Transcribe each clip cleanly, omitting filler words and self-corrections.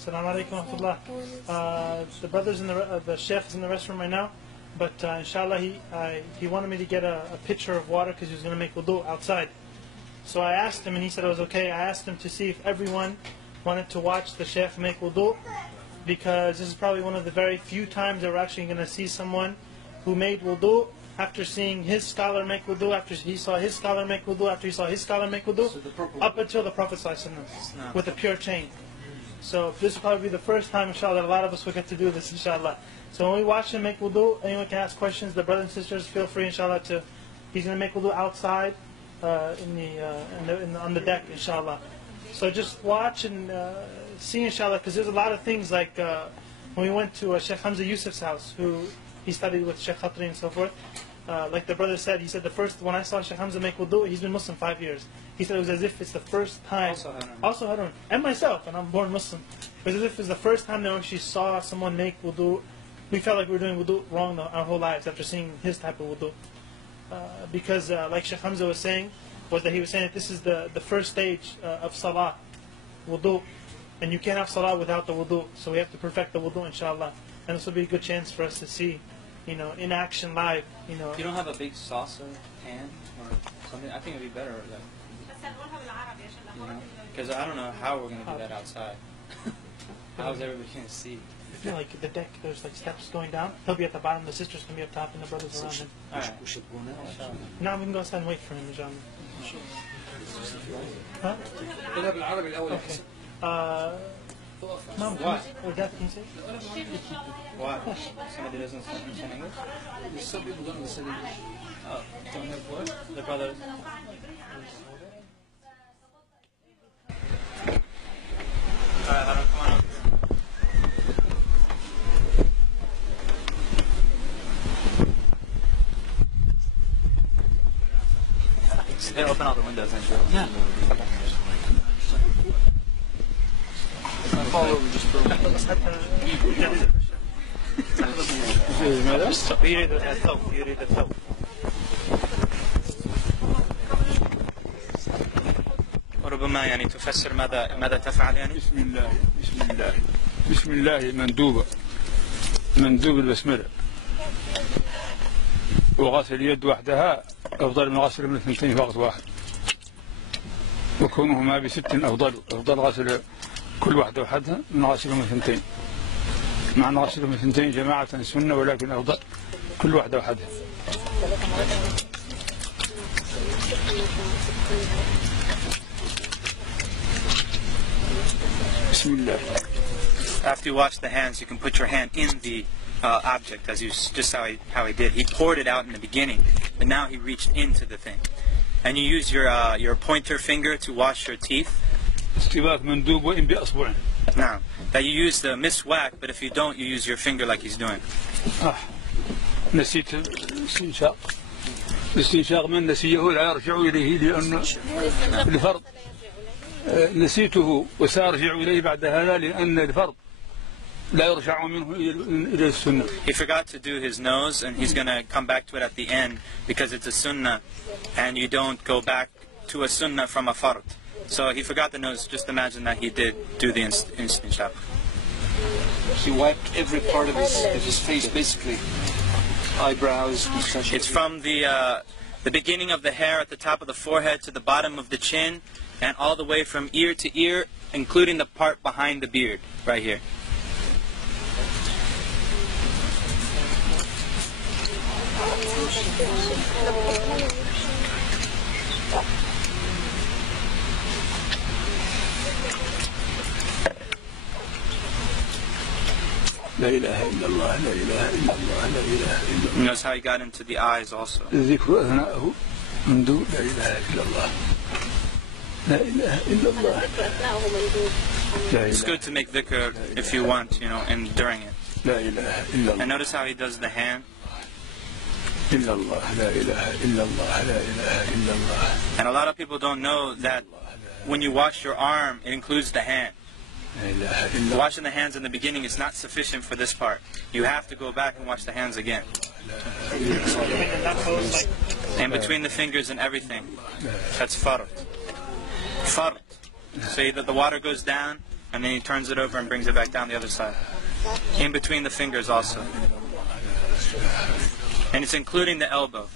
Assalamu alaikum wa rahmatullah. The brother's in the sheikh is in the restroom right now, but inshallah he wanted me to get a pitcher of water because he was going to make wudu outside. So I asked him and he said it was okay. I asked him to see if everyone wanted to watch the sheikh make wudu, because this is probably one of the very few times that we're actually going to see someone who made wudu after seeing his scholar make wudu, after he saw his scholar make wudu, after he saw his scholar make wudu, up until the Prophet ﷺ with a pure chain. So this will probably be the first time, inshallah, that a lot of us will get to do this, inshallah. So when we watch him make wudu, anyone can ask questions. The brothers and sisters, feel free, inshallah, to. He's going to make wudu outside, on the deck, inshallah. So just watch and see, inshallah, because there's a lot of things like when we went to Sheikh Hamza Yusuf's house, who he studied with Sheikh Khatri and so forth. Like the brother said, he said when I saw Sheikh Hamza make wudu, he's been Muslim 5 years. He said it was as if it's the first time, also Harun, and myself, and I'm born Muslim, it was as if it's the first time that we actually saw someone make wudu. We felt like we were doing wudu wrong our whole lives after seeing his type of wudu. Because like Sheikh Hamza was saying, he was saying that this is the first stage of salah, wudu, and you can't have salah without the wudu, so we have to perfect the wudu, inshallah. And this will be a good chance for us to see, in action live, If you don't have a big saucer pan or something, I think it'd be better. Because I don't know how we're going to do that outside. How's everybody going to see? I feel like the deck, there's like steps going down. He'll be at the bottom, the sisters can be up top, and the brothers around him. We should go now. No, we can go outside and wait for him, inshallah. Huh? Okay. Mom, What? Or Dad, can you say? Why? Somebody doesn't understand English? Some people don't understand English. Oh, don't have what? The brothers. Alright, Harun, come on up. They open all the windows and shit. Yeah. Fall over just for يريد الثوب يريد الثوب. وربما يعني تفسر ماذا تفعل يعني؟ بسم الله مندوب البسملة، وغسل اليد وحدها أفضل من غسل من اثنتين في وقت واحد، وكونهما بست أفضل غسل كل واحدة وحدها من غسل من اثنتين، مع أن غسل من اثنتين جماعة سنة، ولكن أفضل كل واحدة وحدها. بسم الله. After you wash the hands, you can put your hand in the object, as just how he did. He poured it out in the beginning, but now he reached into the thing. And you use your pointer finger to wash your teeth. Now, that you use the miswak, but if you don't, you use your finger like he's doing. نسيت الاستنشاق من نسيه لا يرجع إليه لأن الفرض نسيته وسأرجع إليه بعد هذا لأن الفرض لا يرجع منه إلى السنة. He forgot to do his nose, and he's going to come back to it at the end because it's a sunnah, and you don't go back to a sunnah from a fard. So he forgot the nose. Just imagine that he did do the istinshaq. He wiped every part of his face, basically. Eyebrows, mustache. It's from the beginning of the hair at the top of the forehead to the bottom of the chin, and all the way from ear to ear, including the part behind the beard, right here. لا إله إلا الله لا إله إلا الله لا إله إلا الله. He knows how he got into the eyes also. الذكر أثناءه منذ لا إله إلا الله لا إله إلا الله. It's good to make dhikr if you want, and during it. لا إله إلا الله. And notice how he does the hand. إلا الله لا إله إلا الله لا إله إلا الله. And a lot of people don't know that when you wash your arm, it includes the hand. Washing the hands in the beginning is not sufficient for this part. You have to go back and wash the hands again. And between the fingers and everything. That's fard. Fard. So that the water goes down, and then he turns it over and brings it back down the other side. In between the fingers also. And it's including the elbow.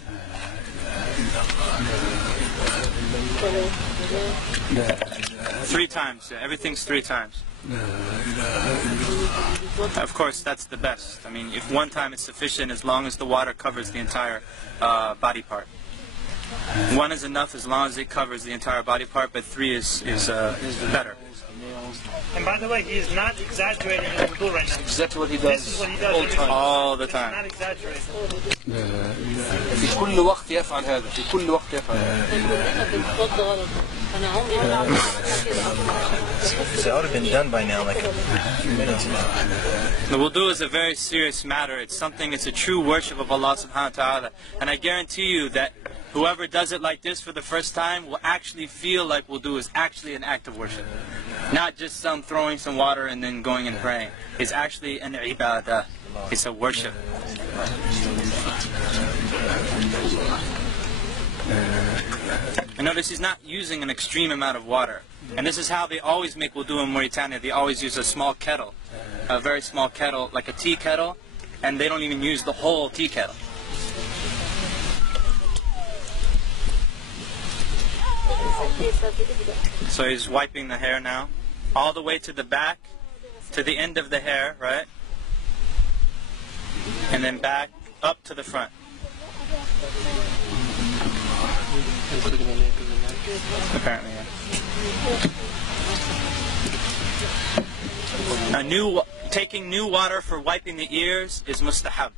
Three times, yeah, everything's 3 times. Of course, that's the best. I mean, if 1 time is sufficient, as long as the water covers the entire body part. 1 is enough as long as it covers the entire body part, but 3 is better. And by the way, he is not exaggerating in the wudu right now. Exactly what he does. This is what he does all the He's time. not exaggerating. في كل وقت يفعل هذا. في كل وقت يفعل هذا. It's already been done by now, like a few minutes ago. The wudu is a very serious matter. It's something, it's a true worship of Allah subhanahu wa ta'ala. And I guarantee you that whoever does it like this for the first time will actually feel like wudu is actually an act of worship. Not just some throwing some water and then going and praying. It's actually an ibadah. It's a worship. And notice he's not using an extreme amount of water. And this is how they always make wudu in Mauritania. They always use a small kettle. A very small kettle, like a tea kettle. And they don't even use the whole tea kettle. So he's wiping the hair now, all the way to the back, to the end of the hair, right? And then back, up to the front. Apparently, yeah. Taking new water for wiping the ears is mustahab.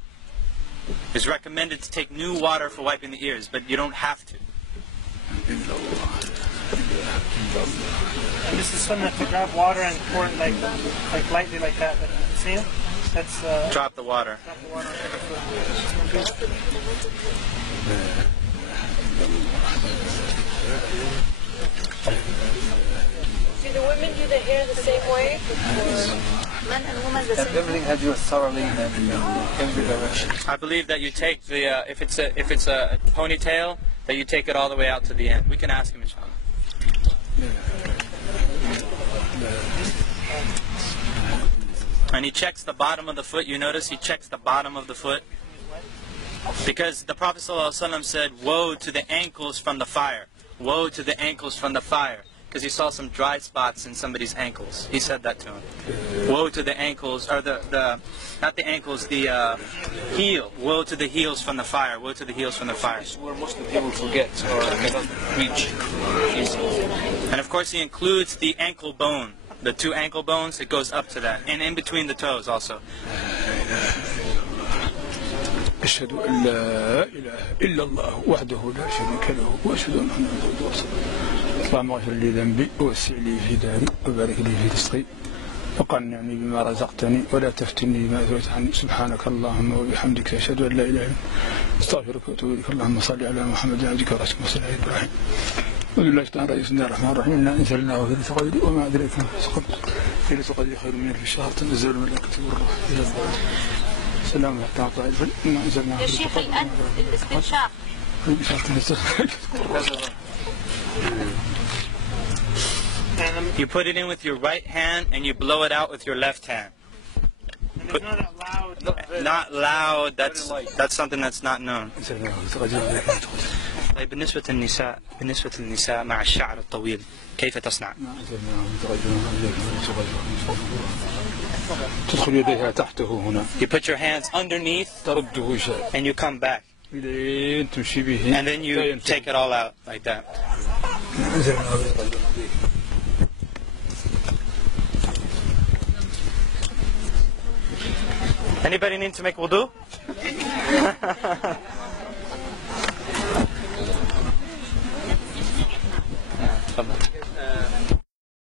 It's recommended to take new water for wiping the ears, but you don't have to. And this is sunnah to grab water and pour it like lightly like that. See it? That's Drop the water. drop the water. Do the women do the hair the same way? Men and women the same way? Everything has you thoroughly in every direction. I believe that you take the if it's a ponytail, that you take it all the way out to the end. We can ask him, inshallah. And he checks the bottom of the foot. You notice he checks the bottom of the foot. Because the Prophet ﷺ said, woe to the ankles from the fire. Woe to the ankles from the fire. Because he saw some dry spots in somebody's ankles. He said that to him. Woe to the ankles, or not the ankles, the heel. Woe to the heels from the fire. Woe to the heels from the fire. Where Muslim people forget or cannot reach easily. And of course he includes the ankle bone. The 2 ankle bones, it goes up to that. And in between the toes also. أشهد أن لا إله إلا الله وحده لا شريك له وأشهد أن محمدا عبده ورسوله اللهم اغفر لي ذنبي ووسع لي في داري وبارك لي في رزقي وقنعني بما رزقتني ولا تفتني بما أثرت عني سبحانك اللهم وبحمدك أشهد أن لا إله إلا أنت أستغفرك وأتوب إليك اللهم صل على محمد عبدك ورسولك وصل على إبراهيم ولله تعالى بسم الله الرحمن الرحيم إنا أنزلناه في ليلة القدر وما أدريك ما ليلة القدر خير من 1000 شهر تنزل الملائكة والروح فيها سلام حتى طلع الفجر إنا أنزلناه في ليلة القدر الاستنشاق. You put it in with your right hand and you blow it out with your left hand. And it's not that loud. Not loud. That's something that's not known. طيب بالنسبة للنساء مع الشعر الطويل كيف تصنع؟ تدخل يديها تحته هنا You put your hands underneath ترده شيء and you come back. تمشي به And then you take it all out like that. Anybody need to make wudu?